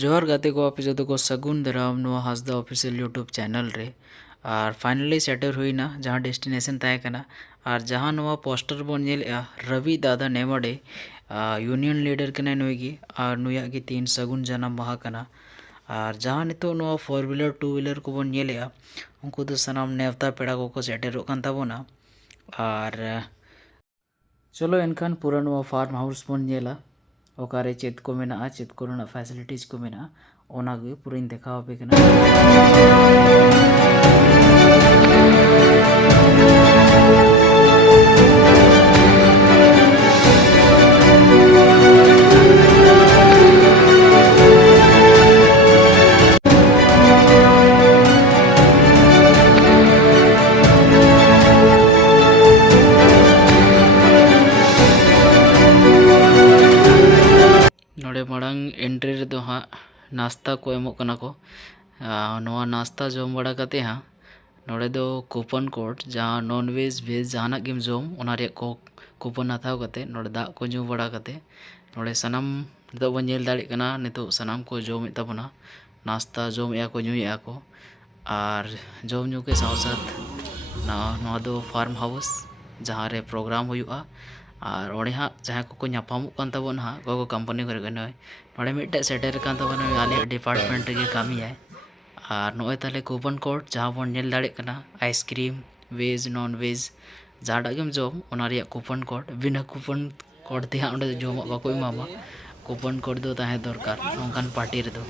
जोहर गाते को आपे जो को सगुन दराम नो हासदा ऑफिशियल यूट्यूब चैनल रे और फाइनली सेटर हुईना जहाँ डेस्टिनेशन तय करना और जहाँ नवा पोस्टर बन नेलेआ रवि दादा नेमडे यूनियन लीडर कना नुगी और नुया की 3 सगुन जन्म माह कना और जहाँ नितो नवा 4 व्हीलर 2 व्हीलर को बन नेलेआ उनको तो सनाम नेवता पेड़ा को सेटर कान ताबोना और चलो एनखान पूरा नवा फार्म हाउस बन नेला ओकारे चेत को मेना चेत को फैसिलिटीज को मेना ओनागे पूरा देखाव पे नोड़े मांग एंट्री रे हाँ नाश्ता को एमो कना को नवा नाश्ता जम बड़ा कते हाँ नोड़े दो कूपन कोड जहाँ नॉन वेज वेज जहाँ गेम जम ओना रे को कूपन हथाव कते नोड़े दा को जू बड़ा कते नोड़े सनम नितो बन नेल दाड़े कना नितो सनम को जम ताबना नाश्ता जम या को नुया को और जम नु के साथ साथ नवा दो फार्म हाउस जहाँ रे प्रोग्राम हुआ और ओडे हाँ जहाँ को नापामो कान ताबोन हाँ को कंपनी करे गनो नोड़े मिटे सेटर कान ताबोन आले डिपार्टमेंट के कामी है और नोए ताले कूपन कोड जहाँ बन नेल दाड़े कना आइसक्रीम वेज नॉन वेज जहाँ गेम जम ओना रिया कूपन कोड बिना कूपन कोड ते हाँ ओडे जम बाको एमामा कूपन कोड दो ताहे दरकार नोंकान पार्टी रे दो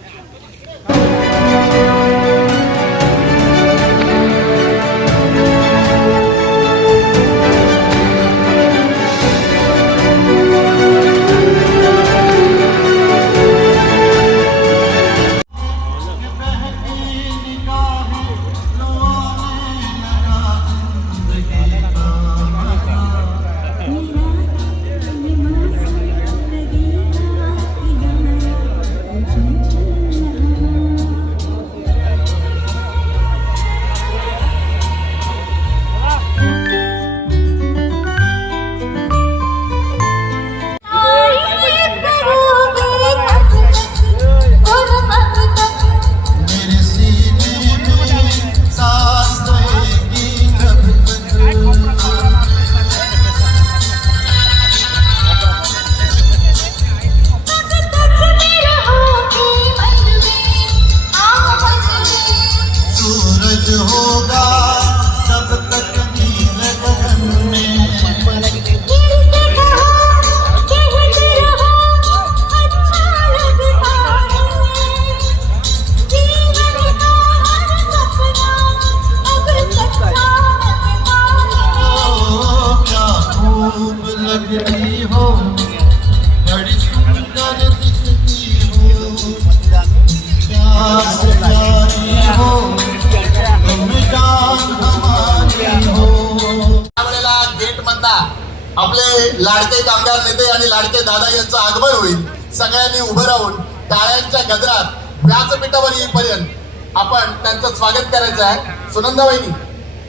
आपले लाडके कामगार नेते आणि लाडके दादा यांचं आगमन होईल सगळ्यांनी उभं राहून टाळ्यांच्या गजरात व्यासपीठावर येईपर्यंत आपण त्यांचं स्वागत करायचं आहे सुनंदा वहिनी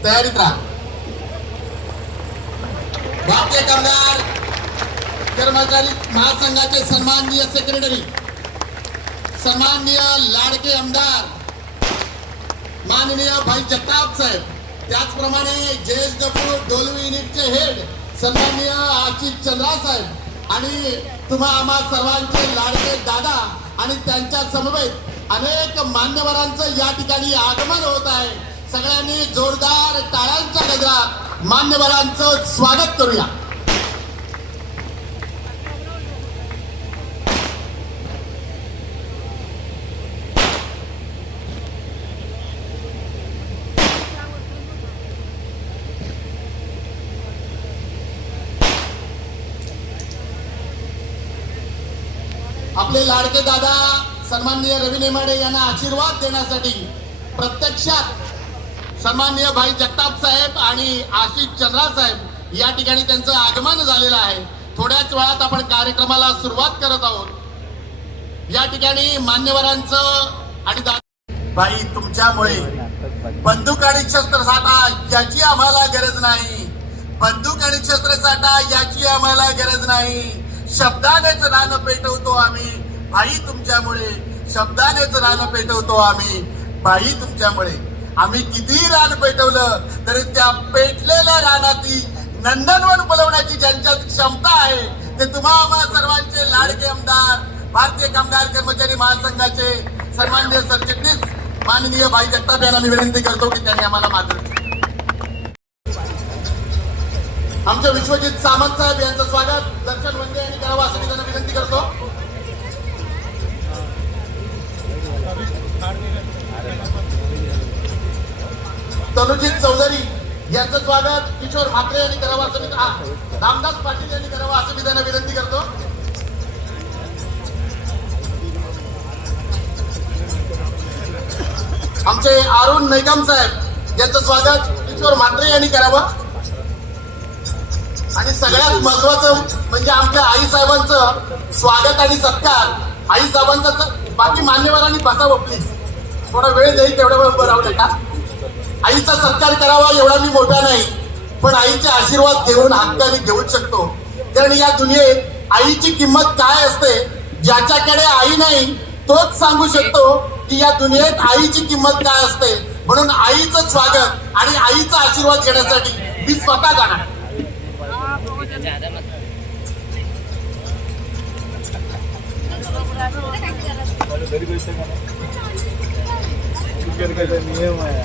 तयारीत राहा भारतीय कामगार कर्मचारी महासंघाचे सन्माननीय सेक्रेटरी सन्माननीय लाडके आमदार माननीय भाई जगताप साहेब त्याचप्रमाणे जेएसडब्ल्यू डोलू युनिटचे हेड सन्माननीय आशिष चंद्रा साहेब आणि तुम्हा आम्हा सर्वांचे लाडके दादा आणि त्यांच्या समवेत अनेक मान्यवरांचं या ठिकाणी आगमन होत आहे सगळ्यांनी जोरदार टाळ्यांच्या गजरात मान्यवरांचं स्वागत करूया आपले लाडके दादा सन्माननीय रवी नेमाडे यांना आशीर्वाद देण्यासाठी प्रत्यक्षात सन्माननीय भाई जगताप साहेब आणि आशिष चंद्रा साहेब या ठिकाणी त्यांचं आगमन झालेलं आहे थोड्याच वेळात आपण कार्यक्रमाला सुरुवात करत आहोत या ठिकाणी मान्यवरांचं आणि भाई तुमच्यामुळे बंदूक आणि शस्त्रसाठा याची आम्हाला गरज नाही बंदूक आणि शस्त्रसाठा याची आम्हाला गरज नाही शब्दानेच रान पेटवतो आम्ही भाई तुमच्यामुळे शब्दानेच रान पेटवतो आम्ही बाई तुमच्यामुळे. आम्ही कितीही रान पेटवलं तरी त्या पेटलेल्या रानाती नंदनवन बोलवण्याची ज्यांच्यात क्षमता आहे ते तुम्हा आम्हा सर्वांचे लाडके आमदार, भारतीय कामगार कर्मचारी महासंघाचे सन्माननीय सरचिटणीस माननीय भाई जगताप यांना मी विनंती करतो की त्यांनी आम्हाला मार्गदर्शन. आमचे विश्वजित सामंत साहेब यांचं स्वागत दर्शन वंदे यांनी करावं असं मी त्यांना विनंती करतो. तनुजित चौधरी यांचं स्वागत किशोर म्हात्रे यांनी करावं असं मी रामदास पाटील यांनी करावं असं मी त्यांना विनंती करतो. आमचे अरुण निगम साहेब यांचं स्वागत किशोर म्हात्रे यांनी करावं. आणि सगळ्यात महत्वाचं म्हणजे आमच्या आई साहेबांचं स्वागत आणि सत्कार. आई साहेबांचं बाकी मान्यवरांनी बसावं प्लीज, थोडा वेळ जाईल तेवढ्या वेळ उभं राहू नका. आईचा सत्कार करावा एवढा मी मोठा नाही, पण आईचे आशीर्वाद घेऊन हक्काने घेऊच शकतो. कारण या दुनियेत आईची किंमत काय असते, ज्याच्याकडे आई नाही तोच सांगू शकतो की या दुनियेत आईची किंमत काय असते. म्हणून आईचं स्वागत आणि आईचा आशीर्वाद घेण्यासाठी मी स्वतः जाणार. नियम आहे.